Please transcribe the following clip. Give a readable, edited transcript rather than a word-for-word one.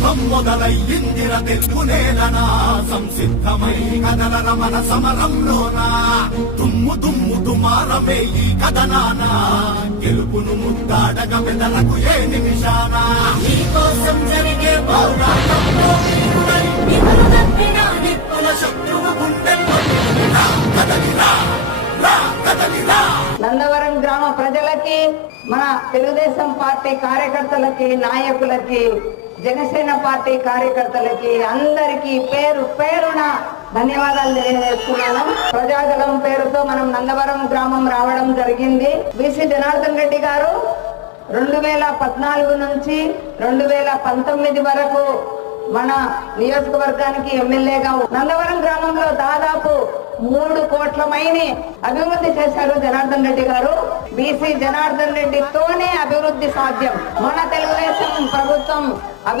యుద్ధం మొదలయ్యిందిర తెలుగునేలనా సంసిద్ధమై కదలర మన సమరంలోనా దుమ్ము దుమ్ము దుమారమే ఈ కథనాన గెలుపును ముద్దాడగ బెదరకు ఏ నిమిషాన నీకోసం జరిగే పోరాటంలో నిన్ను తప్పిన నిప్పుల శత్రువు గుండెల్లో కదలిరా కదలిరా. నందవరం గ్రామ ప్రజలకి, మన తెలుగుదేశం పార్టీ కార్యకర్తలకి, నాయకులకి, జనసేన పార్టీ కార్యకర్తలకి అందరికీ పేరు పేరున ధన్యవాదాలు తెలియజేస్తున్నాను. ప్రజాగలం పేరుతో మనం నందవరం గ్రామం రావడం జరిగింది. బీసీ జనార్దన్ రెడ్డి గారు 2014 నుంచి 2019 వరకు మన నియోజకవర్గానికి ఎమ్మెల్యేగా నందవరం గ్రామంలో దాదాపు 3 కోట్ల మైని అభివృద్ధి చేశారు జనార్దన్ రెడ్డి గారు. బీసీ జనార్దన్ రెడ్డితోనే అభివృద్ధి సాధ్యం. మన తెలుగుదేశం ప్రభుత్వం